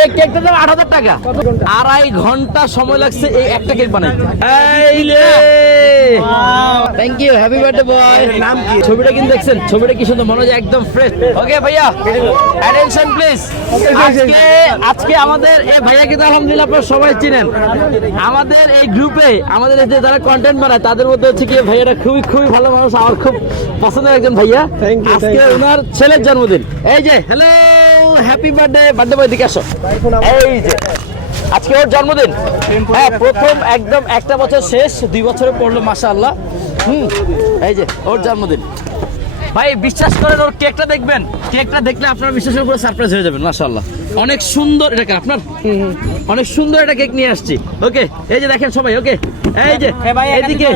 এই কেকটা দাম আট হাজার টাকা। আড়াই ঘণ্টা সময় লাগছে এই একটা কেক বানাইতে। Thank you happy birthday boy নাম কি? ছবিটা কিন্তু দেখছেন? ছবিটা কি সুন্দর? মনে হয় একদম ফ্রেশ ওকে ভাইয়া অ্যাটেনশন প্লিজ আজকে আজকে আমাদের এই ভাইয়া কিন্তু আলহামদুলিল্লাহ আপনারা সবাই চিনেন। আমাদের এই গ্রুপে আমাদের যে যারা কন্টেন্ট বানায় তাদের মধ্যে হচ্ছে কি ভাইয়াটা খুবই খুবই ভালো মানুষ আমার খুব পছন্দের একজন ভাইয়া। আজকে ওনার ছেলের জন্মদিন। এই যে hello happy birthday birthday boy দিকে আসো। এই যে আজকে ওর জন্মদিন। হ্যাঁ প্রথম একদম একটা বছর শেষ দুই বছরে পড়ল মাসা আল্লাহ হুম এই যে ওর জন্মদিন। ভাই বিশ্বাস করেন ওর কেকটা দেখবেন। কেকটা দেখলে আপনারা বিশ্বাসের উপরে সারপ্রাইজ হয়ে যাবেন মাশাআল্লাহ। অনেক সুন্দর এটাকে আপনার? অনেক সুন্দর একটা কেক নিয়ে আসছি। ওকে এই যে দেখেন সবাই ওকে। এই যে এদিকে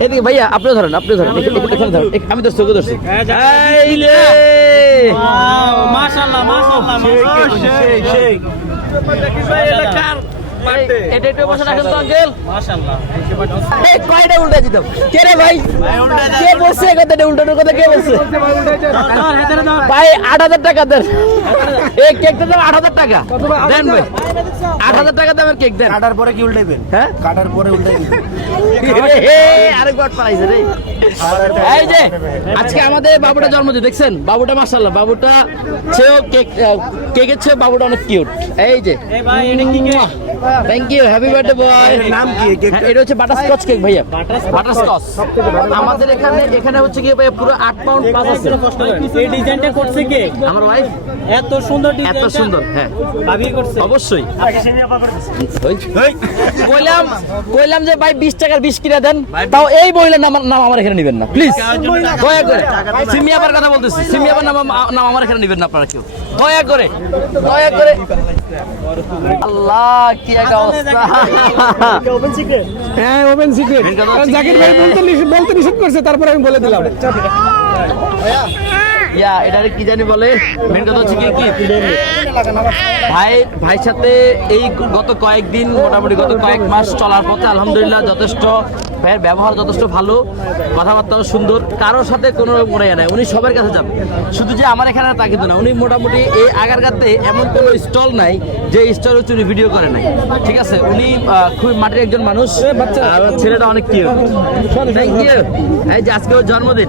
এদিকে ভাইয়া আপনি ধরেন আপনি ধরেন এখানে- আমি দোস্ত দোস্ত এই রে মাশাআল্লাহ মাশাআল্লাহ এই- এটা একটু বসে রাখেন তো আঙ্কেল। এই কয়টা উল্টা দিতাম কে রে ভাই? কে বলছে কথাটা? উল্টানোর কথা কে বলছে ভাই আট হাজার টাকা দেন। এই কেকটা দাম আট হাজার টাকা। দেন ভাই। আট হাজার টাকা দামের কেক দেন। কাটার পরে কি উল্টাইবেন হ্যাঁ? কাটার পরে উল্টাইবেন আরেকবার পালাইছে রে। এই যে আজকে আমাদের বাবুটা জন্মদিন দেখছেন? বাবুটা মাশাআল্লাহ বাবুটা সেও কেক কেকের চেয়ে বাবুটা অনেক কিউট এই যে। এই ভাই এটা কি cake? Thank you happy birthday boy নাম কি? এটা হচ্ছে বাটারস্কচ কেক ভাইয়া। বাটারস্কচ আমাদের এখানে এখানে হচ্ছে কি ভাইয়া পুরো 8 পাউন্ড প্লাস আছে। এই ডিজাইনটা করছে কে? আমার ওয়াইফ এত সুন্দর ডিজাইন এত সুন্দর হ্যাঁ। ভাবি করছে। অবশ্যই। কইলাম কইলাম যে ভাই 20 টাকার 20 কিনা দেন। তাও এই মহিলার নাম নাম আমার এখানে নেবেন না। প্লিজ দয়া করে। সিমি আবার কথা বলতেছি। সিমি আবার নাম নাম আমার এখানে নেবেন না আপনারা কেউ। দয়া করে। দয়া করে। আল্লাহ কি এক অবস্থা? ওপেন সিক্রেট হ্যাঁ ওপেন সিক্রেট কথা হচ্ছে জাকির ভাই বলতে বলতে নিষেধ করছে তারপরে আমি বলে দিলাম। ইয়া এটারে কি জানি বলে? মেন কথা হচ্ছে কি কি? ভাই ভাইয়ের সাথে এই গত কয়েকদিন মোটামুটি গত কয়েক মাস চলার পথে আলহামদুলিল্লাহ যথেষ্ট ভাইয়ের ব্যবহার যথেষ্ট ভালো কথাবার্তাও সুন্দর কারোর সাথে কোনো মনে নাই উনি সবার কাছে যান। শুধু যে আমার এখানে তা কিন্তু না উনি মোটামুটি এই আগারগাতে এমন কোনো স্টল নাই যে স্টল হচ্ছে উনি ভিডিও করে নাই। ঠিক আছে? উনি খুবই মাটির একজন মানুষ আর ছেলেটা অনেক কিউ থ্যাংক ইউ এই যে আজকে ওর জন্মদিন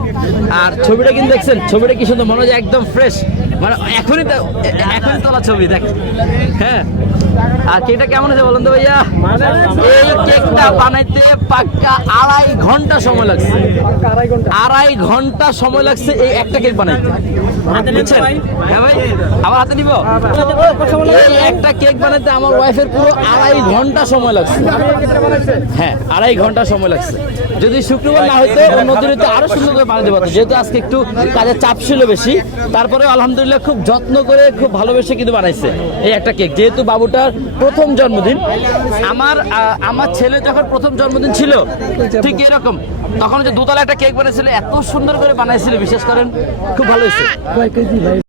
আর ছবিটা কিন্তু দেখছেন ছবিটা কি সুন্দর মনে হয় একদম ফ্রেশ মানে এখনই তো এখনই তোলা ছবি দেখ। হ্যাঁ। আর কেকটা কেমন আছে বলুন তো ভাইয়া? এই কেকটা বানাইতে পাক্কা আড়াই ঘণ্টা সময় লাগছে। আড়াই ঘণ্টা সময় লাগছে এই একটা কেক বানাইতে। বুঝছেন? হ্যাঁ ভাই আমার হাতে নিব? এই একটা কেক বানাতে আমার ওয়াইফের পুরো আড়াই ঘণ্টা সময় লাগছে। হ্যাঁ আড়াই ঘণ্টা সময় লাগছে। যদি শুক্রবার না হইতো অন্য দিনে তো আরও সুন্দর করে বানাতে পারতো। যেহেতু আজকে একটু কাজের চাপ ছিল বেশি তারপরে আলহামদুলিল্লাহ খুব যত্ন করে, খুব ভালোবেসে কিন্তু বানাইছে এই একটা কেক। যেহেতু বাবুটার প্রথম জন্মদিন, আমার আমার ছেলে যখন প্রথম জন্মদিন ছিল, ঠিক এরকম, তখন যে দুতলা একটা কেক বানাইছিল, এত সুন্দর করে বানাইছিল, বিশেষ করেন, খুব ভালো হয়েছে।